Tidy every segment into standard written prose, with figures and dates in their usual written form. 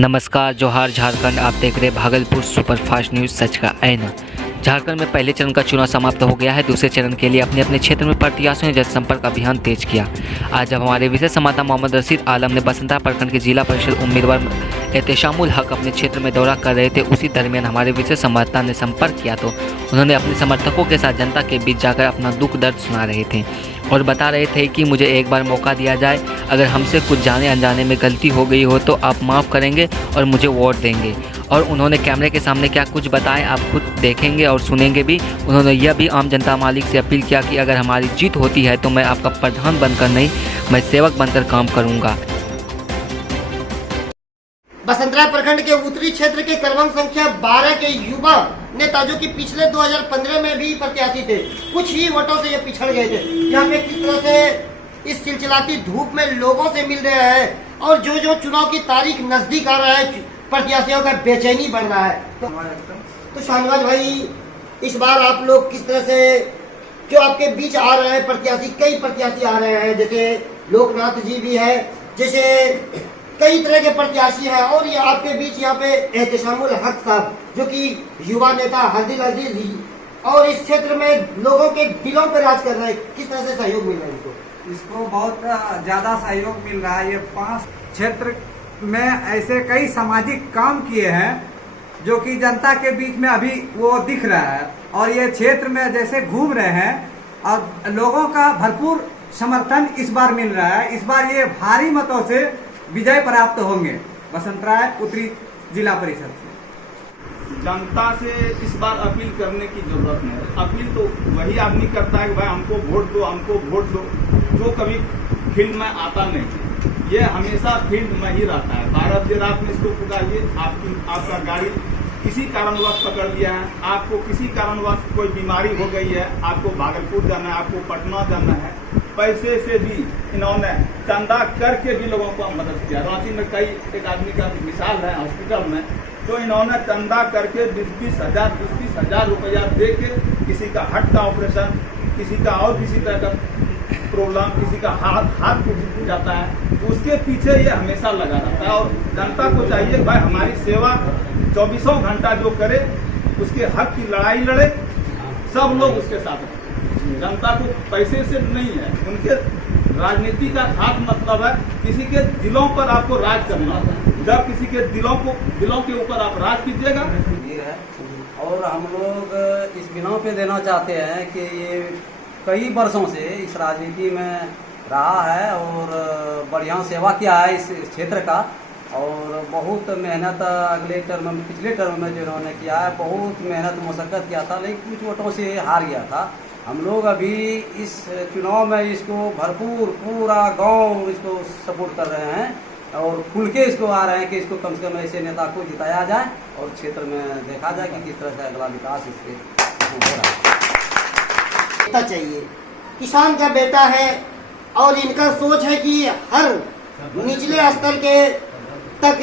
नमस्कार, जोहार झारखंड। आप देख रहे भागलपुर सुपरफास्ट न्यूज़, सच का आईना। झारखंड में पहले चरण का चुनाव समाप्त हो गया है। दूसरे चरण के लिए अपने अपने क्षेत्र में प्रत्याशियों ने जनसंपर्क अभियान तेज किया। आज जब हमारे विशेष संवाददाता मोहम्मद रशीद आलम ने बसंतरा प्रखंड के जिला परिषद उम्मीदवार एहतेशामुल हक अपने क्षेत्र में दौरा कर रहे थे, उसी दरमियान हमारे विशेष संवाददाता ने संपर्क किया तो उन्होंने अपने समर्थकों के साथ जनता के बीच जाकर अपना दुख दर्द सुना रहे थे और बता रहे थे कि मुझे एक बार मौका दिया जाए, अगर हमसे कुछ जाने अनजाने में गलती हो गई हो तो आप माफ़ करेंगे और मुझे वोट देंगे। और उन्होंने कैमरे के सामने क्या कुछ बताएं, आप खुद देखेंगे और सुनेंगे भी। उन्होंने यह भी आम जनता मालिक से अपील किया कि अगर हमारी जीत होती है तो मैं आपका प्रधान बनकर नहीं, मैं सेवक बनकर काम करूंगा। बसंतरा प्रखंड के उत्तरी क्षेत्र के क्रमांक संख्या 12 के युवा नेता जो कि पिछले 2015 में भी प्रत्याशी थे, कुछ ही वोटों से ये पिछड़ गए थे। यहाँ पे किस तरह से इस चिलचिलाती धूप में लोगों से मिल रहे हैं और जो जो चुनाव की तारीख नजदीक आ रहा है, प्रत्याशियों का बेचैनी बढ़ रहा है। तो शाहनवाज भाई, इस बार आप लोग किस तरह से जो आपके बीच आ रहे हैं प्रत्याशी, कई प्रत्याशी आ रहे हैं, जैसे लोकनाथ जी भी है, जैसे कई तरह के प्रत्याशी हैं और ये आपके बीच यहाँ पे एहतेशामुल हक साहब जो कि युवा नेता हरदिल अजीज जी और इस क्षेत्र में लोगों के दिलों पर राज कर रहे हैं, किस तरह से सहयोग मिल रहा है इनको? इसको बहुत ज्यादा सहयोग मिल रहा है। ये 5 क्षेत्र में ऐसे कई सामाजिक काम किए हैं जो कि जनता के बीच में अभी वो दिख रहा है और ये क्षेत्र में जैसे घूम रहे हैं और लोगों का भरपूर समर्थन इस बार मिल रहा है। इस बार ये भारी मतों से विजय प्राप्त होंगे बसंतरा उत्तरी जिला परिषद से। जनता से इस बार अपील करने की जरूरत नहीं है। अपील तो वही आदमी करता है कि भाई हमको वोट दो, हमको वोट दो, जो कभी फील्ड में आता नहीं। ये हमेशा फील्ड में ही रहता है। 12 बजे रात में इसको पुकारिए, आपका गाड़ी किसी कारणवश पकड़ लिया है, आपको किसी कारणवश कोई बीमारी हो गई है, आपको भागलपुर जाना है, आपको पटना जाना है, पैसे से भी इन्होंने चंदा करके भी लोगों को मदद किया। रांची में एक आदमी का मिसाल है हॉस्पिटल में, तो इन्होंने चंदा करके 20-20 हजार रुपया दे के किसी का हार्ट का ऑपरेशन, किसी का और किसी तरह का प्रॉब्लम, किसी का हाथ टूट जाता है, उसके पीछे ये हमेशा लगा रहता है। और जनता को चाहिए भाई हमारी सेवा 24 घंटा जो करे, उसके हक की लड़ाई लड़े, सब लोग उसके साथ हैं। जनता को पैसे से नहीं है, उनके राजनीति का खास मतलब है किसी के दिलों पर आपको राज करना है। जब किसी के दिलों के ऊपर आप राज कीजिएगा। और हम लोग इस बिना पे देना चाहते हैं कि ये कई वर्षों से इस राजनीति में रहा है और बढ़िया सेवा किया है इस क्षेत्र का और बहुत मेहनत अगले टर्म में, पिछले टर्म में जो इन्होंने किया है, बहुत मेहनत मशक्कत किया था, लेकिन कुछ वोटों से हार गया था। हम लोग अभी इस चुनाव में इसको भरपूर पूरा गांव इसको सपोर्ट कर रहे हैं और खुल के इसको आ रहे हैं कि इसको कम से कम ऐसे नेता को जिताया जाए और क्षेत्र में देखा जाए कि किस तरह से अगला विकास इसके हो रहा है। चाहिए, किसान का बेटा है और इनका सोच है कि हर निचले स्तर के तक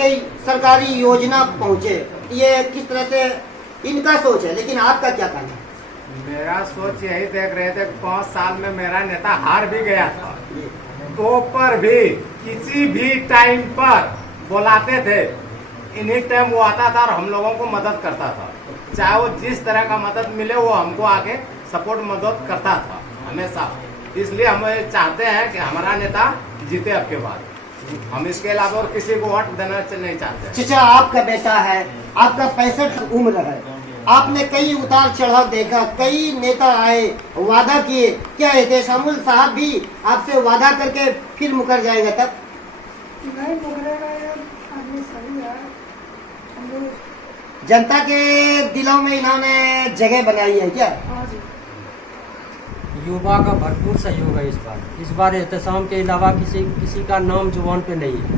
सरकारी योजना पहुंचे। ये किस तरह से इनका सोच है, लेकिन आपका क्या कहना है? मेरा सोच यही देख रहे थे, 5 साल में मेरा नेता हार भी गया था, तो पर भी किसी भी टाइम पर बुलाते थे, इन्हीं टाइम वो आता था और हम लोगों को मदद करता था। चाहे वो जिस तरह का मदद मिले वो हमको आके सपोर्ट मदद करता था हमेशा। इसलिए हम चाहते हैं कि हमारा नेता जीते अब के बाद। हम इसके अलावा और किसी को वोट देना नहीं चाहते। चाचा, आपका बेटा है, आपका 65 उम्र है, आपने कई उतार चढ़ाव देखा, कई नेता आए, वादा किए, क्या एहतेशामुल साहब भी आपसे वादा करके फिर मुकर जाएगा? तब नहीं मुकरेगा, आदमी सही है। जनता के दिलों में इन्होंने जगह बनाई है क्या? युवा का भरपूर सहयोग है इस बार एहतसाम के अलावा किसी का नाम जुबान पे नहीं है,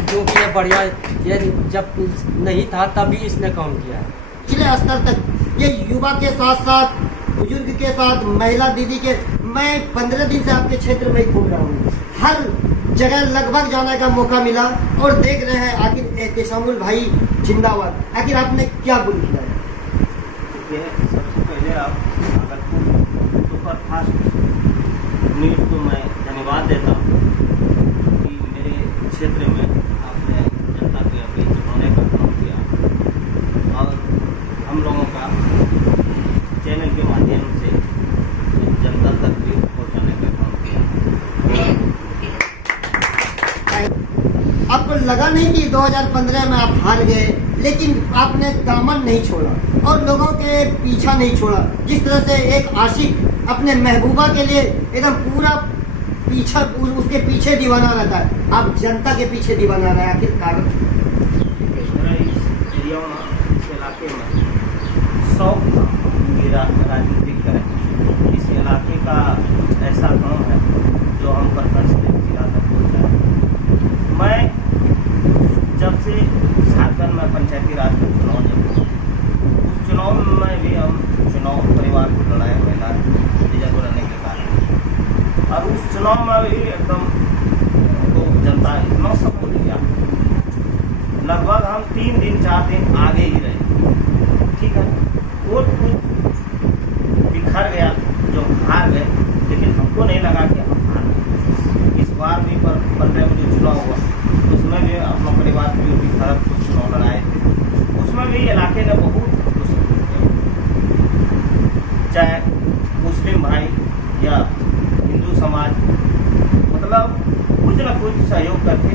क्योंकि ये बढ़िया, ये जब नहीं था तभी इसने काम किया है। जिले स्तर तक ये युवा के साथ साथ बुजुर्ग के साथ महिला दीदी के, मैं 15 दिन से आपके क्षेत्र में घूम रहा हूँ, हर जगह लगभग जाने का मौका मिला और देख रहे हैं आखिर एहतेशामुल भाई जिंदाबाद। आखिर आपने क्या बोल किया है? सबसे पहले आप भागलपुर सुपर फास्ट न्यूज़ को मैं धन्यवाद देता हूँ कि मेरे क्षेत्र में आपने जनता के बीच होने का काम किया और हम लोगों का चैनल के माध्यम से जनता तक भी पहुँचाने का काम किया। आपको लगा नहीं कि 2015 में आप हार गए, लेकिन आपने दामन नहीं छोड़ा और लोगों के पीछा नहीं छोड़ा। जिस तरह से एक आशिक अपने महबूबा के लिए एकदम पूरा पीछा उसके पीछे दीवाना रहता है, आप जनता के पीछे दीवाना रहे। आखिर कारण मेरा इस एरिया में, इस इलाके में शौक था मेरा राजनीतिक करें। इस इलाके का ऐसा काम है जो हम प्रखंड से जिला तक पहुँचाए। मैं जब से झारखंड में पंचायती राज का चुनाव जब हुआ, उस चुनाव में भी हम चुनाव परिवार को लड़ाया महिला रिजर्व रहने के कारण, और उस चुनाव में भी एकदम तो जनता इतना सपोर्ट किया, लगभग हम 3 दिन 4 दिन आगे ही रहे। ठीक है, वोट कुछ बिखर गया, जो हार गए, लेकिन हमको नहीं लगा कि हम हार गए। इस बार भी 15 में जो चुनाव हुआ उसमें भी अपना परिवार की तरफ कुछ चुनाव लड़ाए थे, उसमें भी इलाके ने बहुत कुछ किया, चाहे मुस्लिम भाई या हिंदू समाज, मतलब कुछ न कुछ सहयोग करके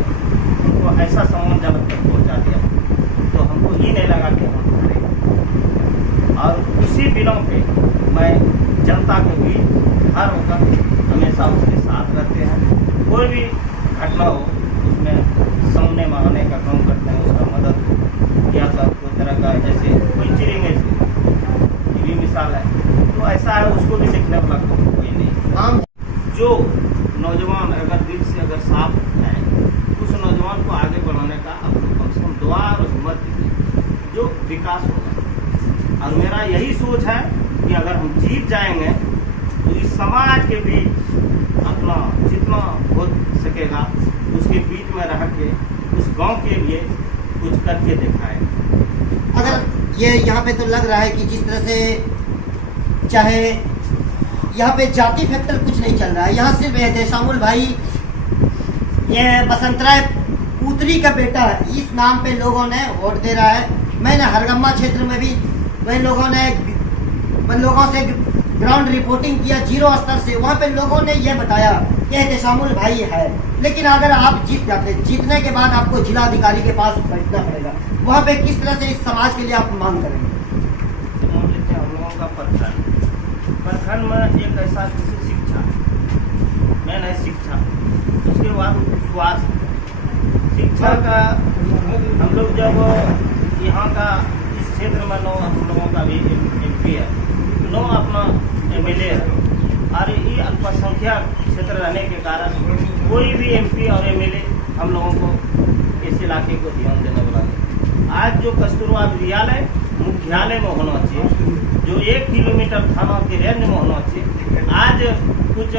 हमको ऐसा सम्मानजनक तक पहुँचा दिया, तो हमको ये नहीं लगा कि हम हारेंगे। और उसी दिनों पे मैं जनता के बीच हर वक्त हमेशा उसके साथ रहते हैं। कोई भी घटना हो उसमें सामने में आने का काम करते हैं, उसका मदद या तो कोई तरह का जैसे कोई चिरेंगे ये भी मिसाल है, तो ऐसा है उसको भी देखने वाला कोई नहीं। आम जो नौजवान अगर दिल से अगर साफ है, उस नौजवान को आगे बढ़ाने का आप लोग कम से कम दुआ और हिम्मत दीजिए, जो विकास होगा। और मेरा यही सोच है कि अगर हम जीत जाएंगे तो इस समाज के बीच अपना जितना हो सकेगा उसके बीच में रह के उस गांव के लिए कुछ करके दिखाए। अगर ये यहाँ पे तो लग रहा है कि जिस तरह से चाहे यहाँ पे जाति फैक्टर कुछ नहीं चल रहा है, यहाँ सिर्फ देशामुल भाई ये बसंतराय पुत्री का बेटा है, इस नाम पे लोगों ने वोट दे रहा है। मैंने हरगम्मा क्षेत्र में भी वही लोगों से ग्राउंड रिपोर्टिंग किया 0 स्तर से, वहाँ पे लोगों ने ये बताया कि देशामुल भाई है। लेकिन अगर आप जीत जाते, जीतने के बाद आपको जिला अधिकारी के पास बैठना पड़ेगा, वहाँ पे किस तरह से इस समाज के लिए आप मांग करेंगे? मान लेते हैं हम लोगों का प्रखंड में एक ऐसा शिक्षा, मेन है शिक्षा, उसके बाद स्वास्थ्य। शिक्षा का हम लोग जब यहाँ का इस क्षेत्र में 9 हम लोगों का भी MP है, 9 अपना MLA है, और ये अल्पसंख्यक क्षेत्र रहने के कारण कोई भी MP और MLA हम लोगों को इस इलाके को ध्यान देने वाला नहीं। आज जो कस्तूरबा विद्यालय मुख्यालय में होना चाहिए, जो 1 किलोमीटर थाना के रेंज में होना चाहिए, आज कुछ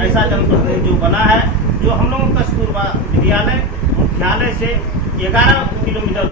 ऐसा जनप्रतिनिधि जो बना है, जो हम लोगों कस्तूरबा विद्यालय मुख्यालय से 11 किलोमीटर